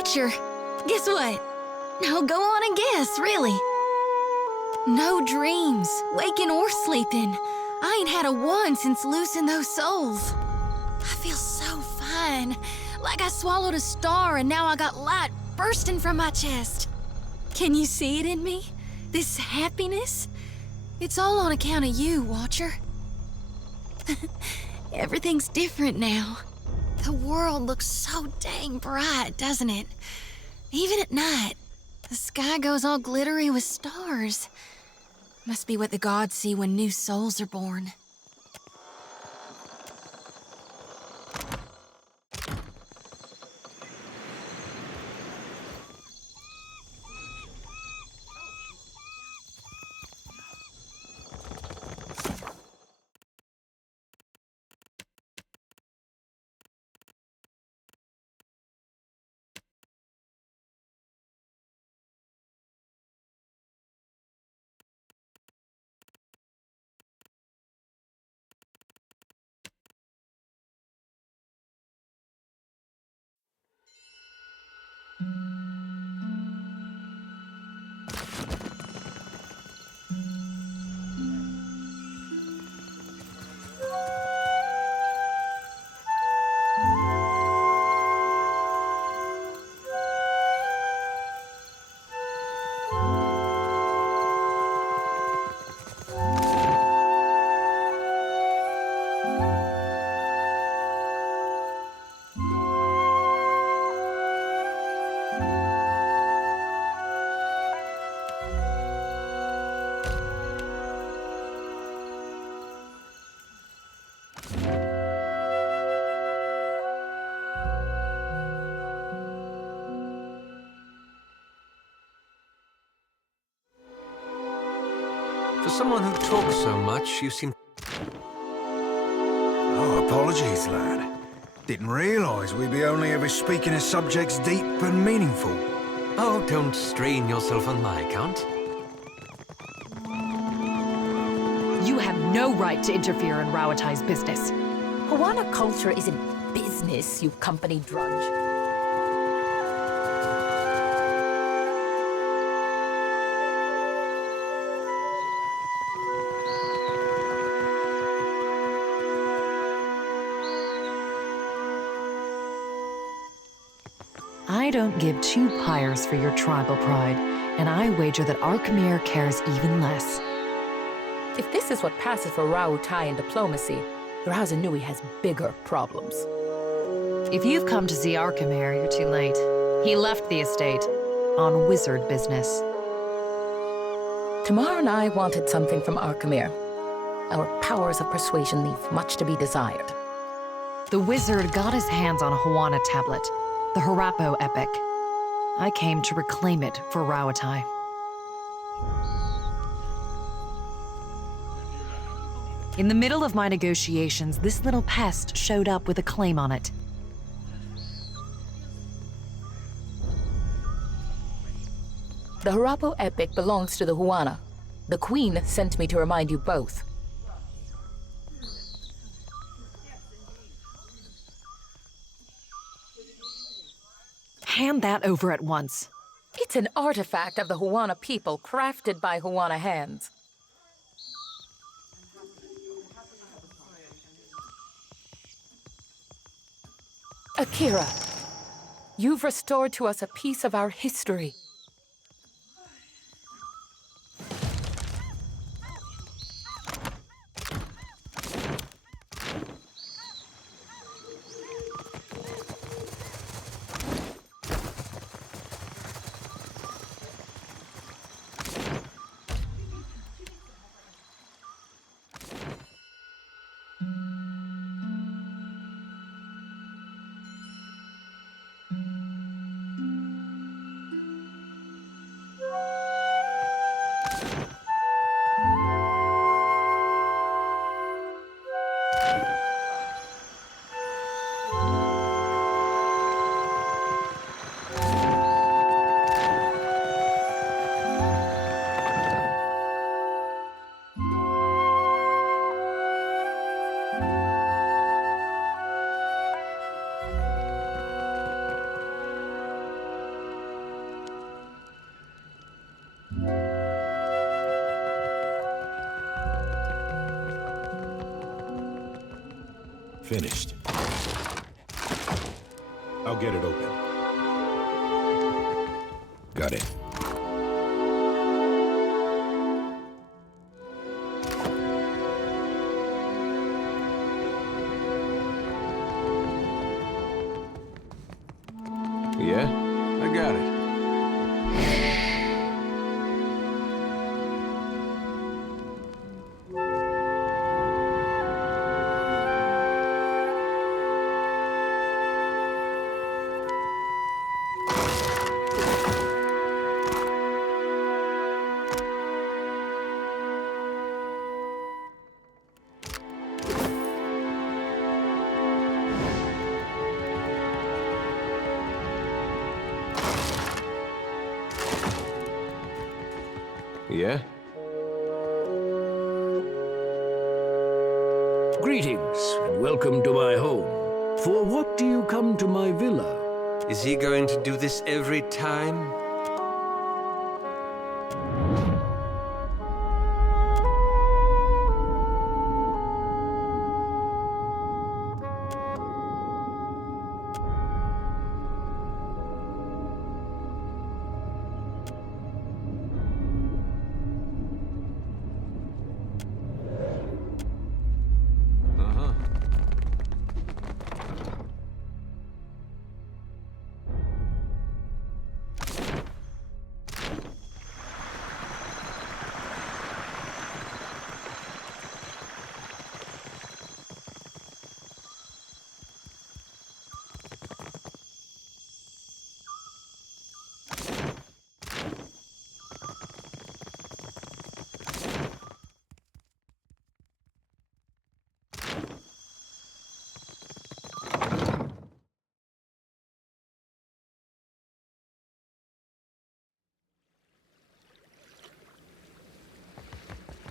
Watcher, guess what? No, go on and guess, really. No dreams, waking or sleeping. I ain't had a one since loosing those souls. I feel so fine, like I swallowed a star and now I got light bursting from my chest. Can you see it in me? This happiness? It's all on account of you, Watcher. Everything's different now. The world looks so dang bright, doesn't it? Even at night, the sky goes all glittery with stars. Must be what the gods see when new souls are born. For someone who talks so much, you seem... Oh, apologies, lad. Didn't realise we'd be only ever speaking of subjects deep and meaningful. Oh, don't strain yourself on my account. You have no right to interfere in Rauatai's business. Huana culture isn't business, you company drudge. I don't give two pyres for your tribal pride, and I wager that Archimere cares even less. If this is what passes for Rauatai in diplomacy, Rauza Nui has bigger problems. If you've come to see Archimere, you're too late. He left the estate on wizard business. Tamar and I wanted something from Archimere. Our powers of persuasion leave much to be desired. The wizard got his hands on a Huana tablet, the Harapo epic. I came to reclaim it for Rauatai. In the middle of my negotiations, this little pest showed up with a claim on it. The Harapo epic belongs to the Huana. The Queen sent me to remind you both. Hand that over at once. It's an artifact of the Huana people, crafted by Huana hands. Akira, you've restored to us a piece of our history. Finished. I'll get it open. Got it. Yeah? I got it. Yeah? Greetings, and welcome to my home. For what do you come to my villa? Is he going to do this every time?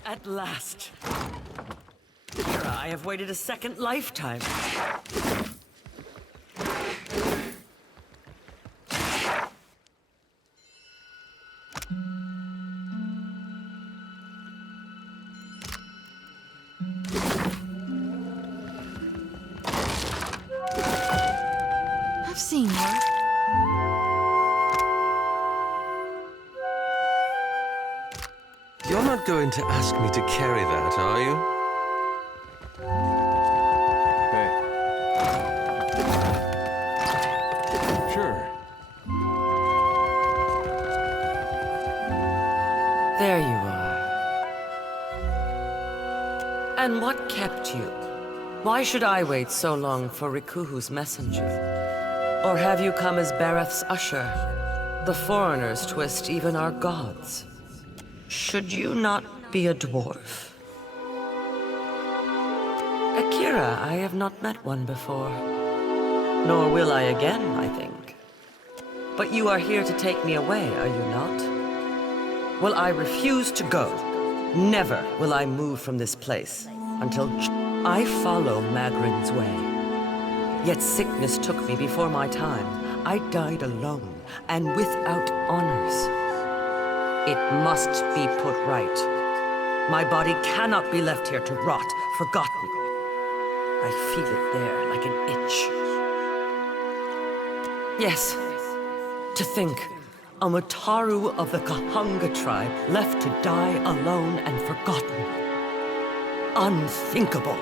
At last. I have waited a second lifetime. I've seen her. You're not going to ask me to carry that, are you? Sure. There you are. And what kept you? Why should I wait so long for Rikuhu's messenger? Or have you come as Bareth's usher? The foreigners twist even our gods. Should you not be a dwarf? Akira, I have not met one before. Nor will I again, I think. But you are here to take me away, are you not? Well, I refuse to go. Never will I move from this place until I follow Magrin's way. Yet sickness took me before my time. I died alone and without honors. It must be put right. My body cannot be left here to rot, forgotten. I feel it there like an itch. Yes, to think, a Mutaru of the Kahunga tribe left to die alone and forgotten. Unthinkable.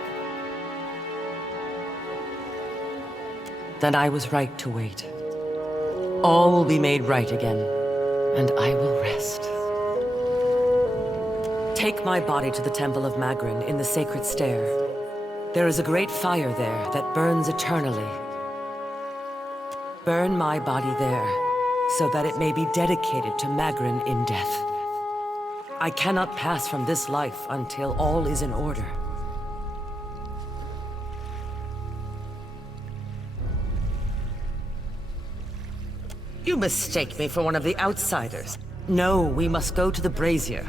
Then I was right to wait. All will be made right again, and I will rest. Take my body to the Temple of Magrin in the Sacred Stair. There is a great fire there that burns eternally. Burn my body there, so that it may be dedicated to Magrin in death. I cannot pass from this life until all is in order. You mistake me for one of the outsiders. No, we must go to the brazier.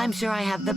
I'm sure I have the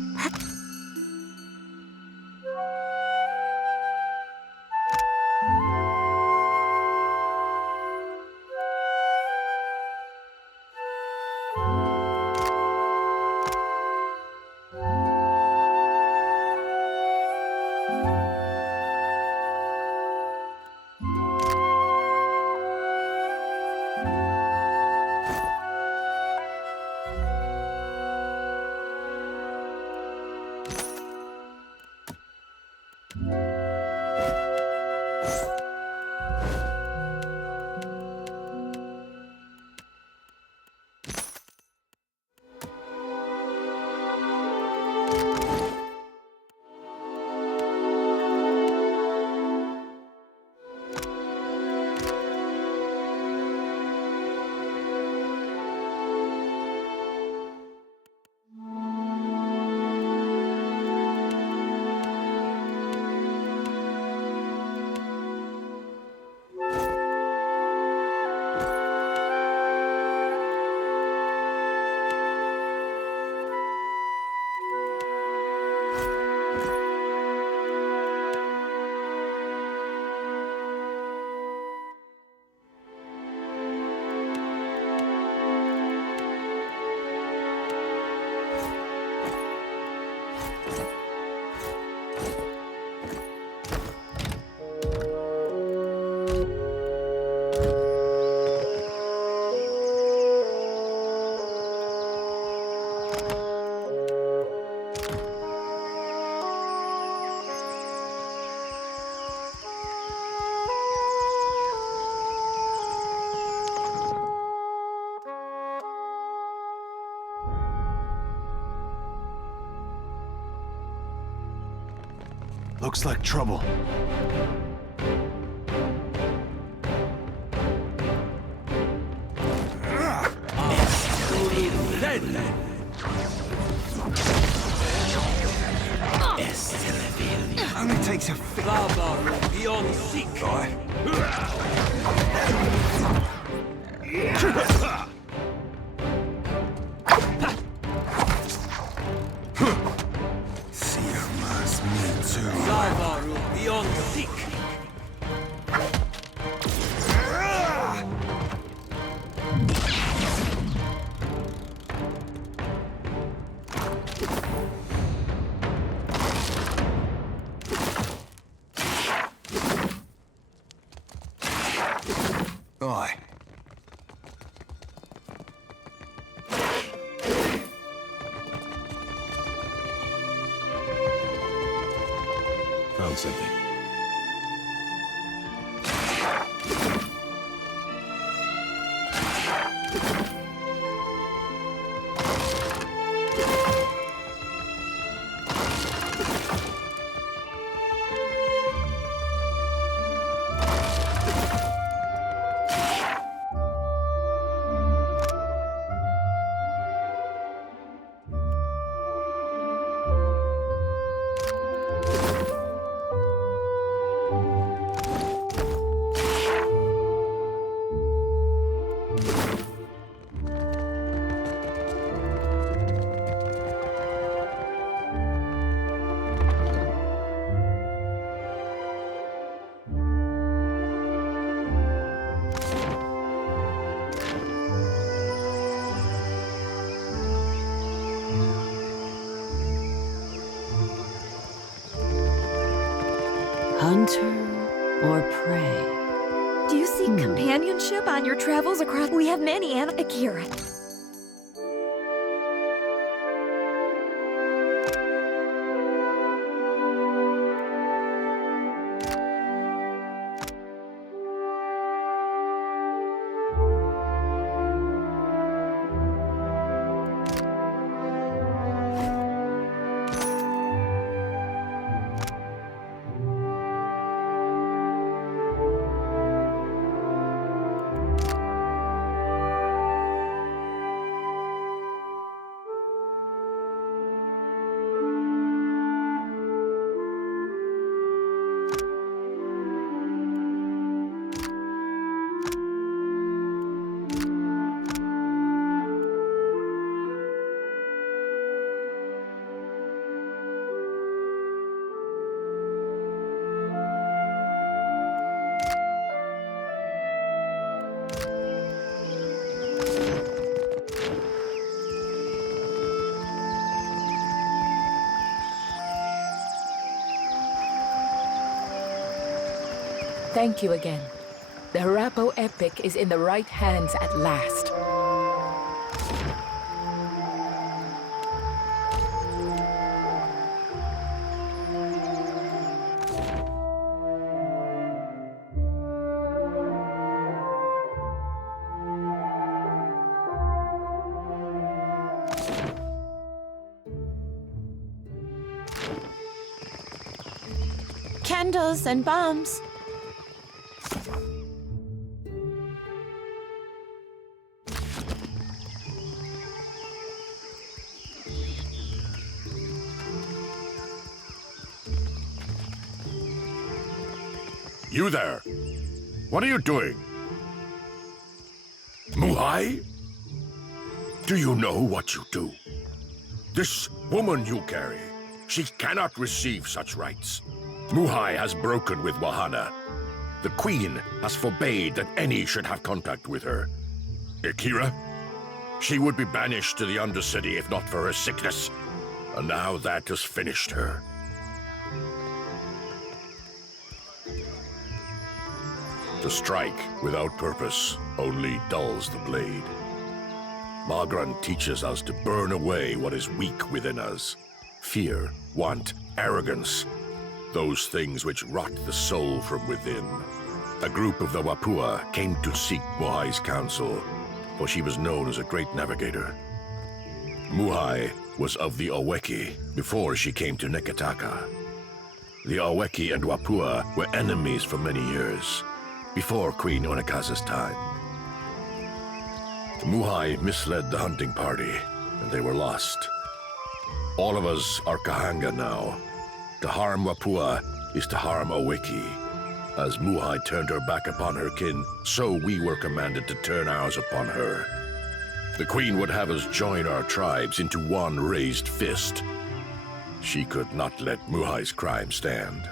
Looks like trouble. Only takes a beyond seek. Beyond seek. Aye. Found something. hunter or prey. Do you seek companionship on your travels across? We have many Akira. Thank you again. The Harappo epic is in the right hands at last. Candles and bombs. You there! What are you doing? Muhai? Do you know what you do? This woman you carry, she cannot receive such rights. Muhai has broken with Wahana. The Queen has forbade that any should have contact with her. Akira? She would be banished to the Undercity if not for her sickness. And now that has finished her. To strike without purpose only dulls the blade. Magran teaches us to burn away what is weak within us. Fear, want, arrogance. Those things which rot the soul from within. A group of the Wapua came to seek Muhai's counsel, for she was known as a great navigator. Muhai was of the Oweki before she came to Neketaka. The Oweki and Wapua were enemies for many years, before Queen Onekaza's time. Muhai misled the hunting party, and they were lost. All of us are Kahanga now. To harm Wapua is to harm Oweki. As Muhai turned her back upon her kin, so we were commanded to turn ours upon her. The Queen would have us join our tribes into one raised fist. She could not let Muhai's crime stand.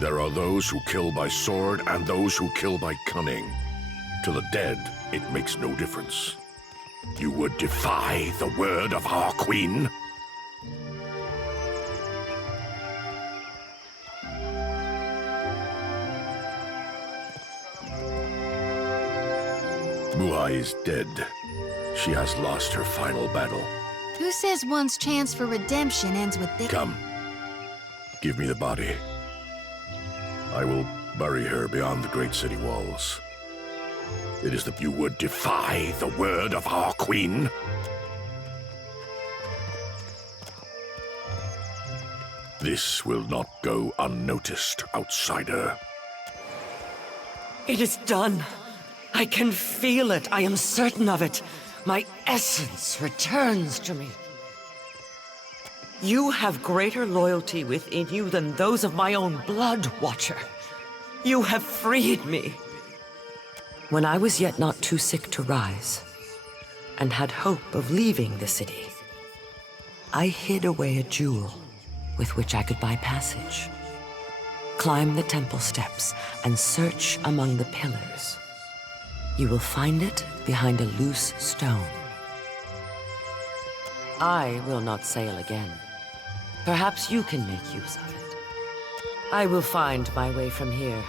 There are those who kill by sword and those who kill by cunning. To the dead, it makes no difference. You would defy the word of our queen? Muhai is dead. She has lost her final battle. Who says one's chance for redemption ends with this? Come. Give me the body. I will bury her beyond the great city walls. It is that you would defy the word of our queen? This will not go unnoticed, outsider. It is done. I can feel it. I am certain of it. My essence returns to me. You have greater loyalty within you than those of my own blood, Watcher. You have freed me. When I was yet not too sick to rise, and had hope of leaving the city, I hid away a jewel with which I could buy passage. Climb the temple steps and search among the pillars. You will find it behind a loose stone. I will not sail again. Perhaps you can make use of it. I will find my way from here.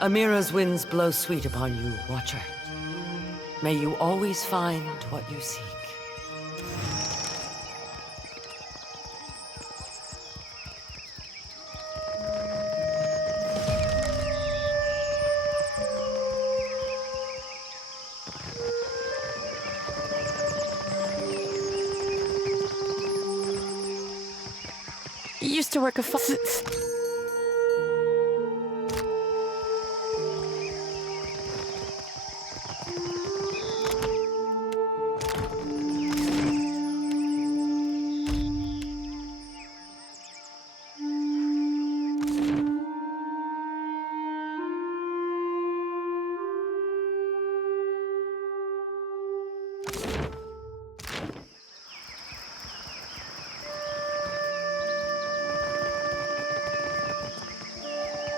Amira's winds blow sweet upon you, Watcher. May you always find what you seek. Used to work a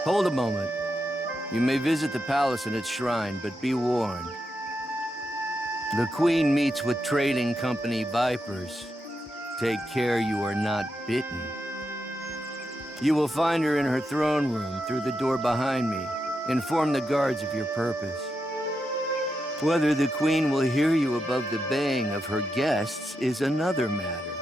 Hold a moment. You may visit the palace and its shrine, but be warned. The Queen meets with trading company vipers. Take care you are not bitten. You will find her in her throne room through the door behind me. Inform the guards of your purpose. Whether the Queen will hear you above the baying of her guests is another matter.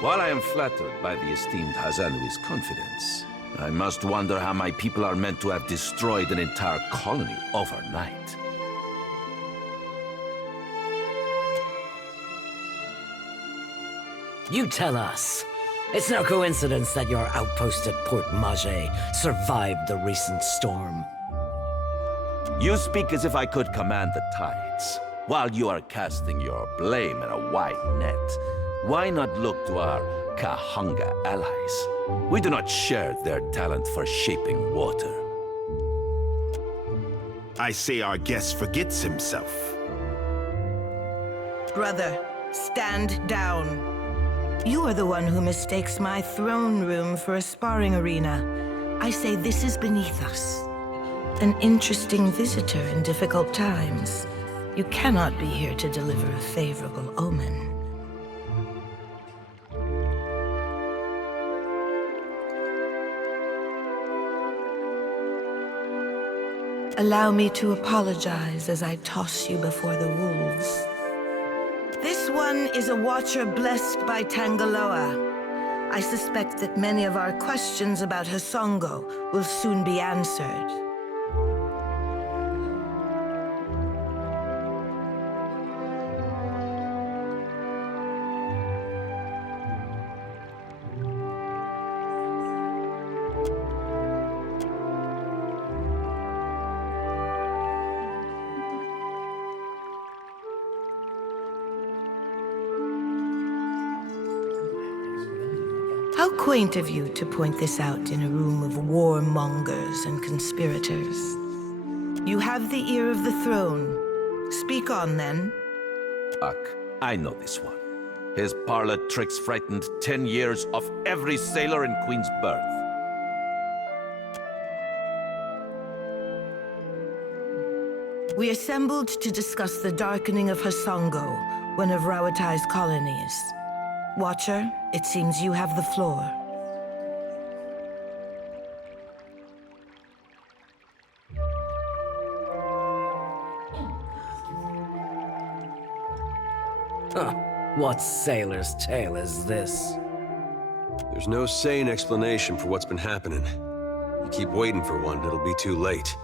While I am flattered by the esteemed Hazanui's confidence, I must wonder how my people are meant to have destroyed an entire colony overnight. You tell us. It's no coincidence that your outpost at Port Maje survived the recent storm. You speak as if I could command the tides, while you are casting your blame in a wide net. Why not look to our Kahanga allies? We do not share their talent for shaping water. I say our guest forgets himself. Brother, stand down. You are the one who mistakes my throne room for a sparring arena. I say this is beneath us. An interesting visitor in difficult times. You cannot be here to deliver a favorable omen. Allow me to apologize as I toss you before the wolves. This one is a watcher blessed by Tangaloa. I suspect that many of our questions about Hasongo will soon be answered. How quaint of you to point this out in a room of warmongers and conspirators. You have the ear of the throne. Speak on, then. I know this one. His parlor tricks frightened 10 years of every sailor in Queen's birth. We assembled to discuss the darkening of Hasongo, one of Rawatai's colonies. Watcher, it seems you have the floor. Huh. What sailor's tale is this? There's no sane explanation for what's been happening. You keep waiting for one, it'll be too late.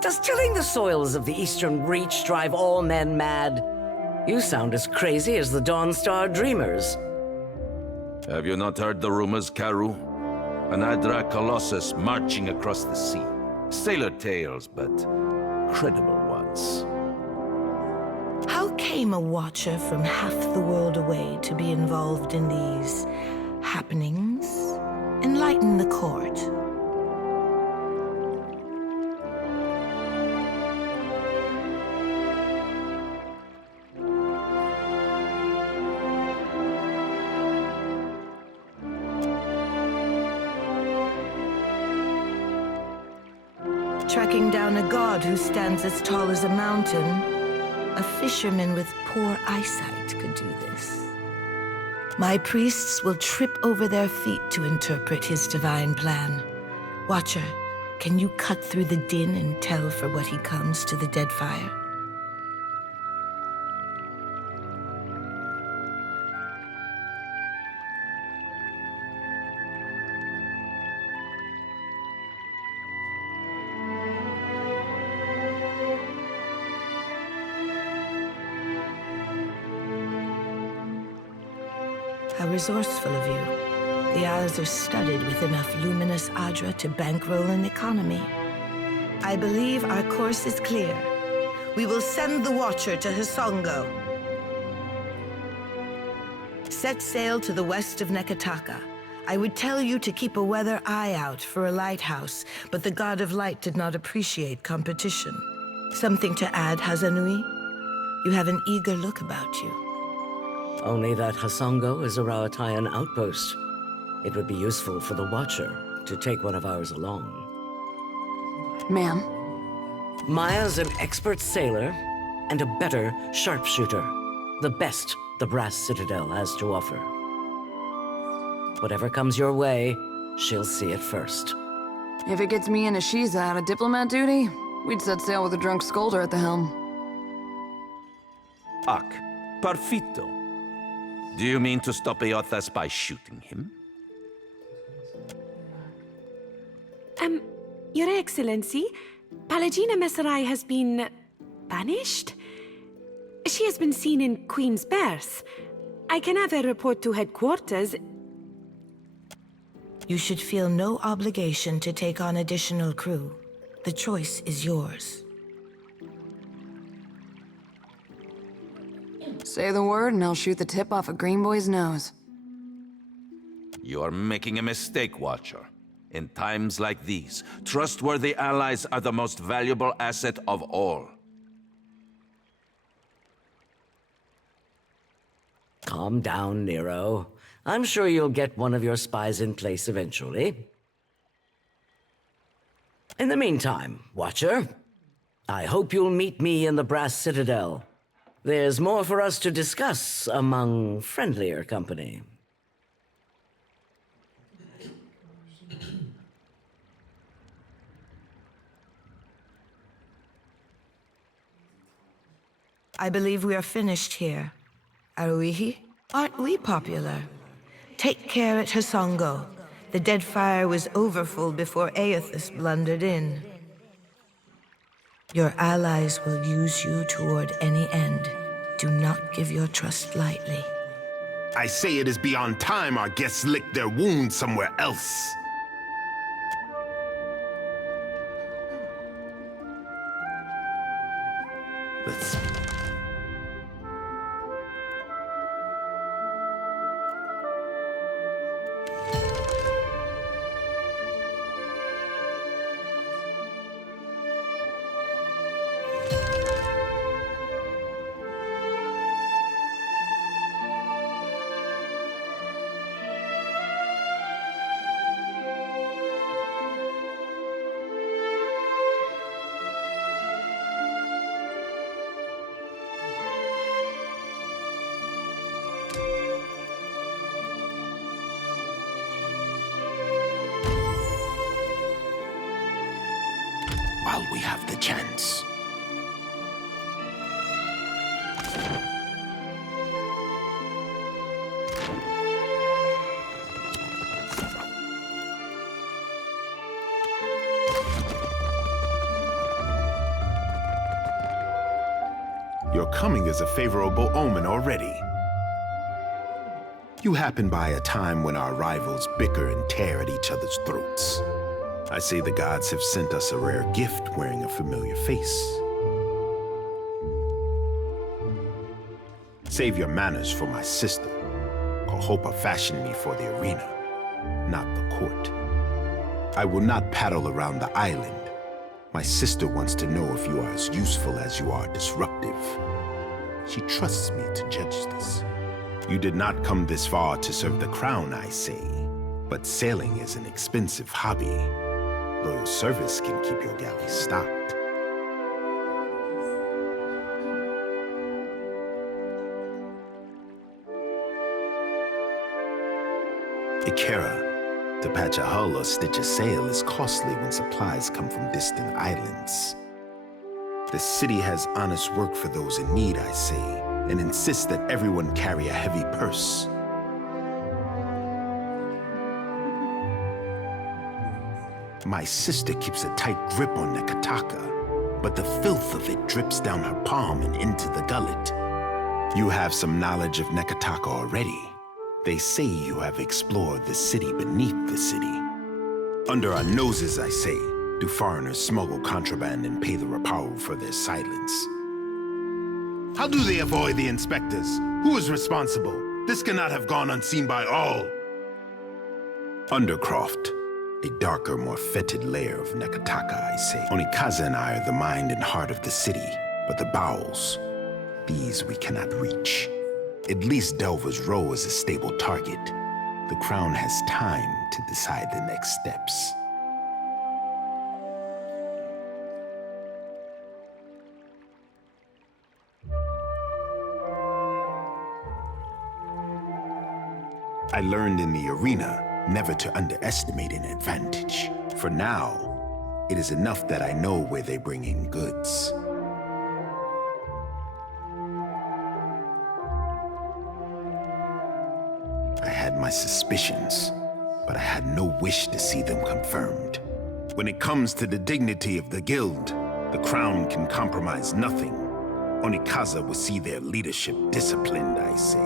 Does tilling the soils of the Eastern Reach drive all men mad? You sound as crazy as the Dawnstar Dreamers. Have you not heard the rumors, Karu? An Adra Colossus marching across the sea. Sailor tales, but credible ones. How came a watcher from half the world away to be involved in these happenings? Enlighten the court. Tracking down a god who stands as tall as a mountain, a fisherman with poor eyesight could do this. My priests will trip over their feet to interpret his divine plan. Watcher, can you cut through the din and tell for what he comes to the Deadfire? How resourceful of you. The Isles are studded with enough luminous Adra to bankroll an economy. I believe our course is clear. We will send the Watcher to Hisongo. Set sail to the west of Nekataka. I would tell you to keep a weather eye out for a lighthouse, but the God of Light did not appreciate competition. Something to add, Hazanui? You have an eager look about you. Only that Hisongo is a Rawatayan outpost. It would be useful for the Watcher to take one of ours along. Ma'am? Maya's an expert sailor and a better sharpshooter. The best the Brass Citadel has to offer. Whatever comes your way, she'll see it first. If it gets me and Ashiza out of diplomat duty, we'd set sail with a drunk scolder at the helm. Ak, perfito. Do you mean to stop Eothas by shooting him? Your Excellency, Palagina Messerai has been banished? She has been seen in Queen's Berth. I can have her report to headquarters. You should feel no obligation to take on additional crew. The choice is yours. Say the word and I'll shoot the tip off a green boy's nose. You are making a mistake, Watcher. In times like these, trustworthy allies are the most valuable asset of all. Calm down, Nero. I'm sure you'll get one of your spies in place eventually. In the meantime, Watcher, I hope you'll meet me in the Brass Citadel. There's more for us to discuss among friendlier company. I believe we are finished here. Aruihi, aren't we popular? Take care at Hisongo. The Deadfire was overfull before Aethys blundered in. Your allies will use you toward any end. Do not give your trust lightly. I say it is beyond time our guests lick their wounds somewhere else. Let's... while we have the chance. Your coming is a favorable omen already. You happen by a time when our rivals bicker and tear at each other's throats. I say the gods have sent us a rare gift wearing a familiar face. Save your manners for my sister. Kohopa fashioned me for the arena, not the court. I will not paddle around the island. My sister wants to know if you are as useful as you are disruptive. She trusts me to judge this. You did not come this far to serve the crown, I say. But sailing is an expensive hobby. Loyal service can keep your galley stocked. Ikera, to patch a hull or stitch a sail is costly when supplies come from distant islands. The city has honest work for those in need, I say, and insists that everyone carry a heavy purse. My sister keeps a tight grip on Nekataka, but the filth of it drips down her palm and into the gullet. You have some knowledge of Nekataka already. They say you have explored the city beneath the city. Under our noses, I say, do foreigners smuggle contraband and pay the Rapau for their silence? How do they avoid the inspectors? Who is responsible? This cannot have gone unseen by all. Undercroft. A darker, more fetid layer of Nekataka, I say. Onikaza and I are the mind and heart of the city, but the bowels, these we cannot reach. At least Delver's Row is a stable target. The Crown has time to decide the next steps. I learned in the arena never to underestimate an advantage. For now, it is enough that I know where they bring in goods. I had my suspicions, but I had no wish to see them confirmed. When it comes to the dignity of the guild, the Crown can compromise nothing. Onikaza will see their leadership disciplined, I say.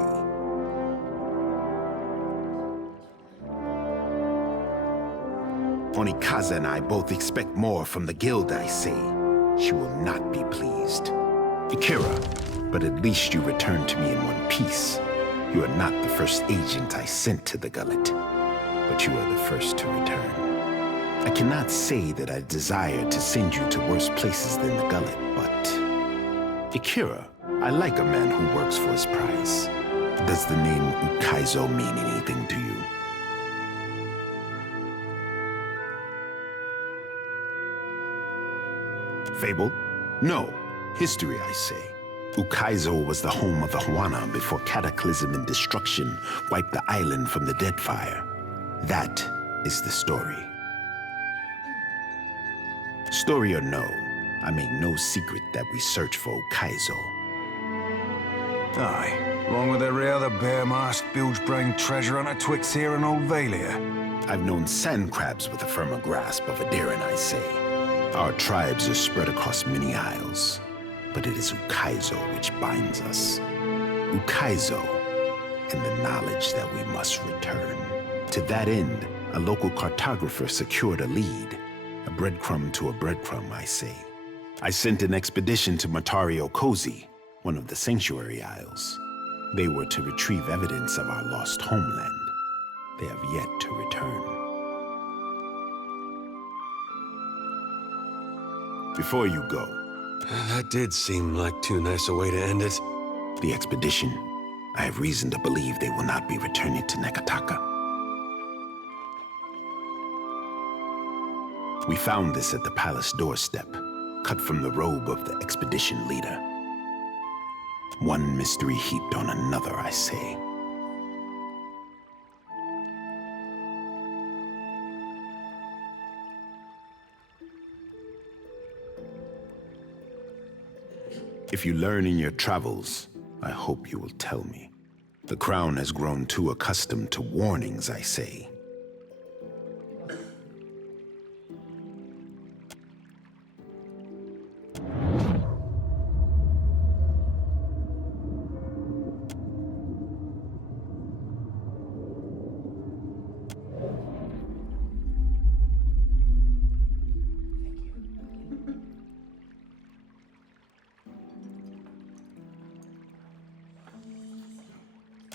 Onikaza and I both expect more from the guild, I say. She will not be pleased. Akira, but at least you returned to me in one piece. You are not the first agent I sent to the gullet, but you are the first to return. I cannot say that I desire to send you to worse places than the gullet, but... Akira, I like a man who works for his prize. Does the name Ukaizo mean anything to you? Fable? No. History, I say. Ukaizo was the home of the Huana before cataclysm and destruction wiped the island from the Deadfire. That is the story. Story or no, I make no secret that we search for Ukaizo. Aye, along with every other bare-masked, bilge-brained treasure hunter twixt here and Old Valia. I've known sand crabs with a firmer grasp of a Darren, I say. Our tribes are spread across many isles, but it is Ukaizo which binds us. Ukaizo, and the knowledge that we must return. To that end, a local cartographer secured a lead. A breadcrumb to a breadcrumb, I say. I sent an expedition to Matario Cozy, one of the Sanctuary Isles. They were to retrieve evidence of our lost homeland. They have yet to return. Before you go... That did seem like too nice a way to end it. The expedition. I have reason to believe they will not be returning to Nekataka. We found this at the palace doorstep, cut from the robe of the expedition leader. One mystery heaped on another, I say. If you learn in your travels, I hope you will tell me. The Crown has grown too accustomed to warnings, I say.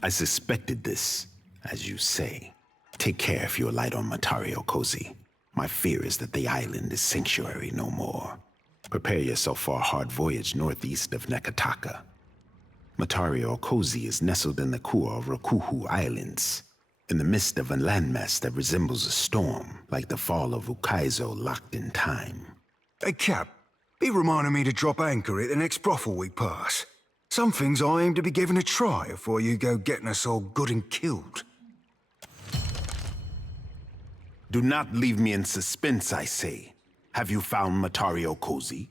I suspected this, as you say. Take care if you alight on Matario Cozy. My fear is that the island is sanctuary no more. Prepare yourself for a hard voyage northeast of Nekataka. Matario Cozy is nestled in the core of Rokuhu Islands, in the midst of a landmass that resembles a storm, like the fall of Ukaizo locked in time. Hey, Cap, be reminding me to drop anchor at the next brothel we pass. Some things I aim to be given a try before you go getting us all good and killed. Do not leave me in suspense, I say. Have you found Matario Cozy?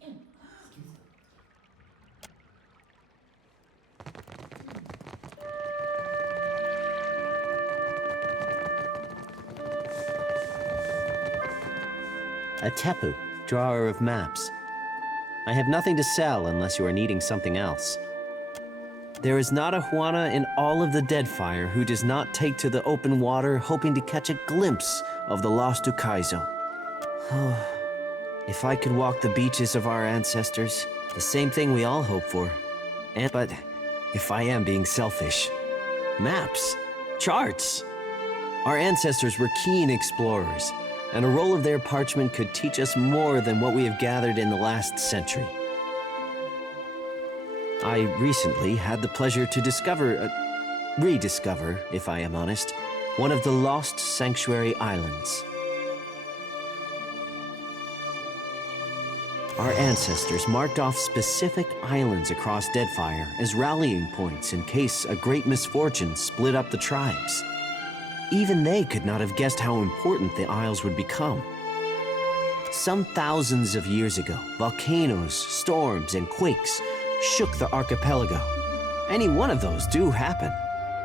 A tepu, drawer of maps. I have nothing to sell unless you are needing something else. There is not a Huana in all of the Deadfire who does not take to the open water hoping to catch a glimpse of the lost Ukaizo. If I could walk the beaches of our ancestors, the same thing we all hope for. But if I am being selfish, maps, charts. Our ancestors were keen explorers, and a roll of their parchment could teach us more than what we have gathered in the last century. I recently had the pleasure to rediscover, if I am honest, one of the lost sanctuary islands. Our ancestors marked off specific islands across Deadfire as rallying points in case a great misfortune split up the tribes. Even they could not have guessed how important the Isles would become. Some thousands of years ago, volcanoes, storms, and quakes shook the archipelago. Any one of those do happen,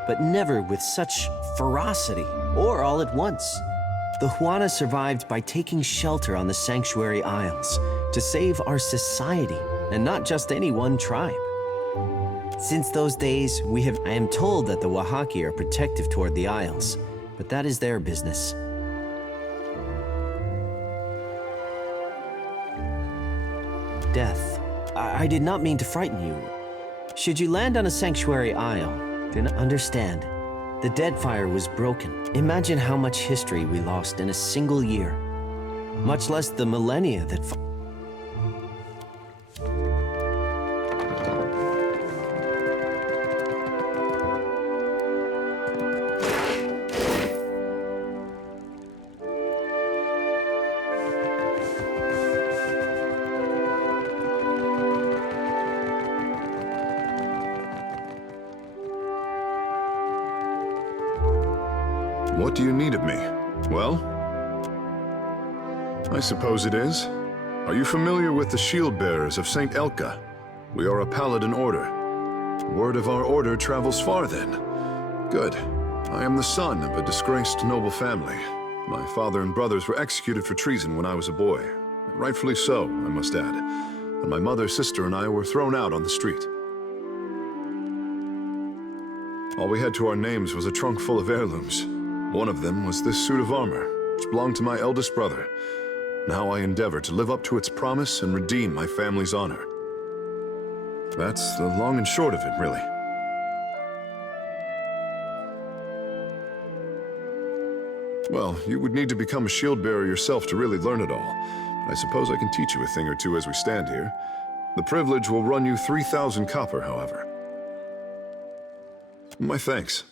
but never with such ferocity or all at once. The Huana survived by taking shelter on the Sanctuary Isles to save our society, and not just any one tribe. Since those days, I am told that the Oaxaci are protective toward the Isles, but that is their business. Death. I did not mean to frighten you. Should you land on a Sanctuary Isle, do not understand. The Deadfire was broken. Imagine how much history we lost in a single year, much less the millennia that What do you need of me? Well? I suppose it is. Are you familiar with the shield bearers of St. Elka? We are a paladin order. Word of our order travels far then. Good. I am the son of a disgraced noble family. My father and brothers were executed for treason when I was a boy. Rightfully so, I must add. And my mother, sister, and I were thrown out on the street. All we had to our names was a trunk full of heirlooms. One of them was this suit of armor, which belonged to my eldest brother. Now I endeavor to live up to its promise and redeem my family's honor. That's the long and short of it, really. Well, you would need to become a shield bearer yourself to really learn it all. But I suppose I can teach you a thing or two as we stand here. The privilege will run you 3,000 copper, however. My thanks.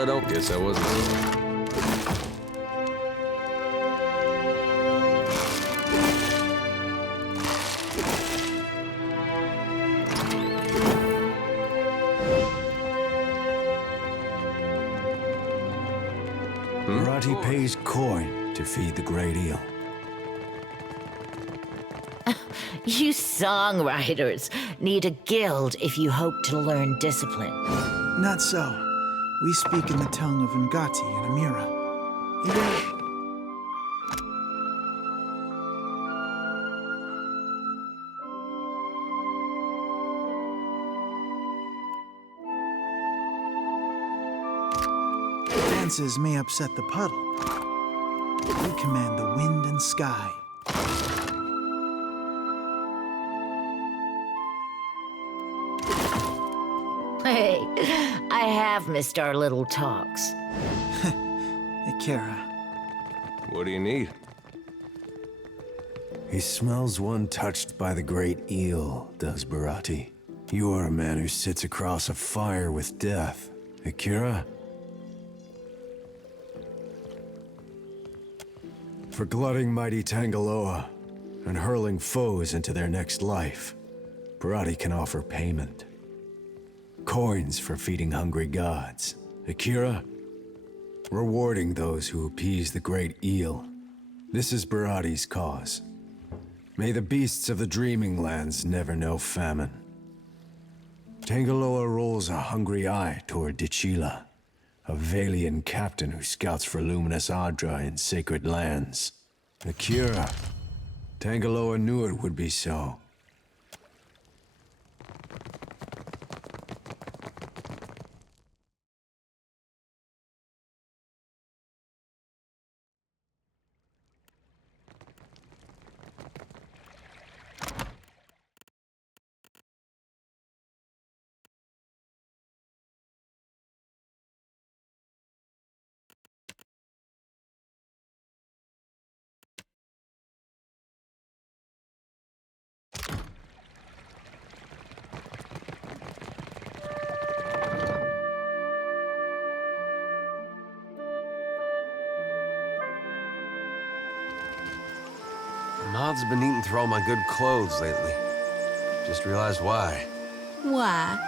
I don't guess I wasn't. Rati pays coin to feed the great eel. You songwriters need a guild if you hope to learn discipline. Not so. We speak in the tongue of Ngati and Amira. advances may upset the puddle. You command the wind and sky. Hey, I have missed our little talks. Akira. What do you need? He smells one touched by the great eel, does Barati. You are a man who sits across a fire with death. Akira? For glutting mighty Tangaloa and hurling foes into their next life, Barati can offer payment. Coins for feeding hungry gods. Akira? Rewarding those who appease the great eel. This is Barati's cause. May the beasts of the Dreaming Lands never know famine. Tangaloa rolls a hungry eye toward Dichila, a Valian captain who scouts for luminous Adra in sacred lands. Akira, Tangaloa knew it would be so. Moths have been eating through all my good clothes lately. Just realized why. Why?